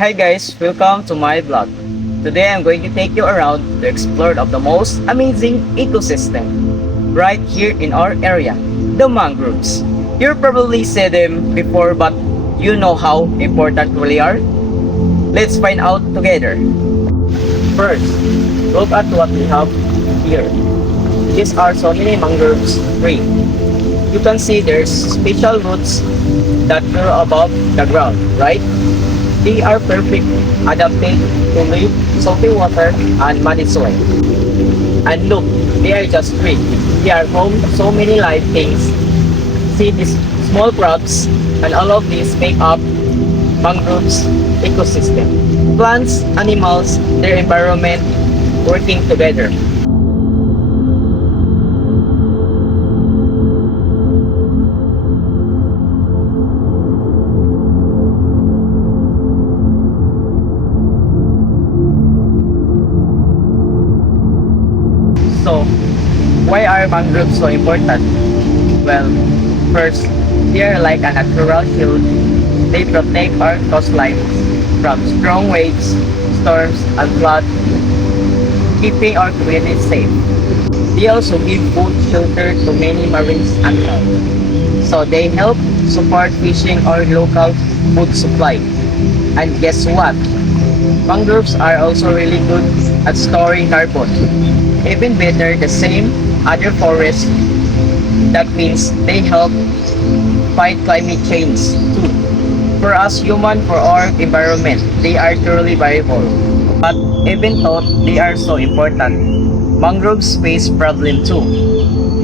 Hi guys, welcome to my vlog. Today I'm going to take you around to explore of the most amazing ecosystem right here in our area, the mangroves. You probably said them before, but you know how important really are? Let's find out together. First, look at what we have here. These are so many mangroves tree. You can see there's special roots that grow above the ground, right? They are perfect adapted to live salty water and muddy soil. And look, they are just great. They are home to so many live things. See these small crabs, and all of these make up mangroves ecosystem. Plants, animals, their environment working together. So, why are mangroves so important? Well, first, they are like a natural shield. They protect our coastlines from strong waves, storms, and flood, keeping our communities safe. They also give food shelter to many marine animals. So they help support fishing or local food supply. And guess what? Mangroves are also really good at storing carbon. Even better, the same other forests. That means they help fight climate change too. For us human, for our environment, they are truly valuable. But even though they are so important, mangroves face problem too.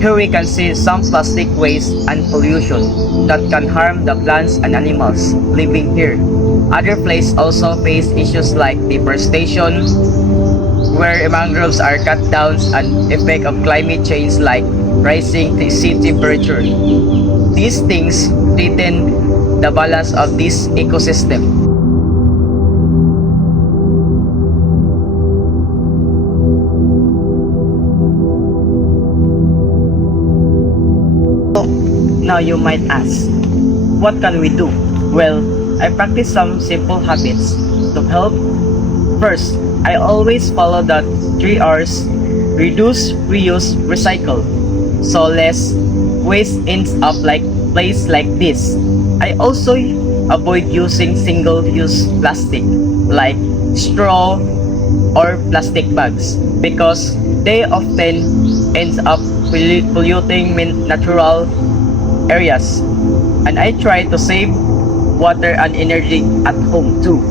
Here we can see some plastic waste and pollution that can harm the plants and animals living here. Other places also face issues like deforestation, where mangroves are cut down, and effect of climate change like rising sea temperature. These things threaten the balance of this ecosystem. Now you might ask, what can we do? Well, I practice some simple habits to help. First, I always follow the 3 R's: reduce, reuse, recycle. So less waste ends up like place like this. I also avoid using single-use plastic like straw or plastic bags because they often ends up polluting natural areas. And I try to save water and energy at home too.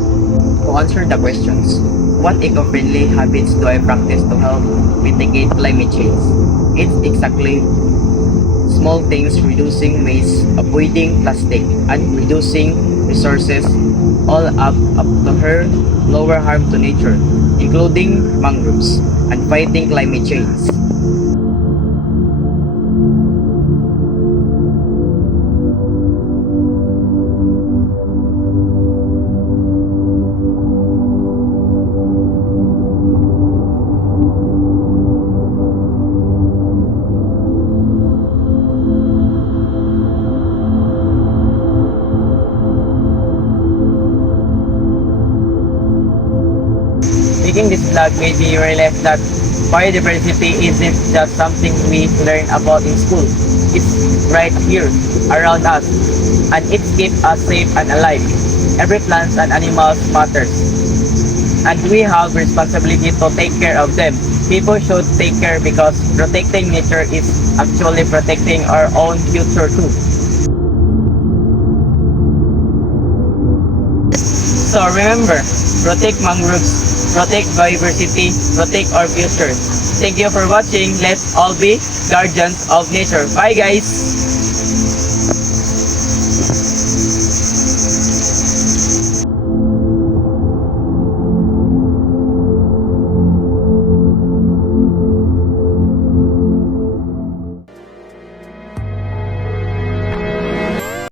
To answer the questions, what eco-friendly habits do I practice to help mitigate climate change? It's exactly small things: reducing waste, avoiding plastic, and reducing resources, all up to her lower harm to nature, including mangroves, and fighting climate change. Making this vlog made me realize that biodiversity isn't just something we learn about in school. It's right here, around us, and it keeps us safe and alive. Every plant and animal matters, and we have responsibility to take care of them. People should take care because protecting nature is actually protecting our own future too. So remember, protect mangroves, protect biodiversity, protect our future. Thank you for watching. Let's all be guardians of nature. Bye guys!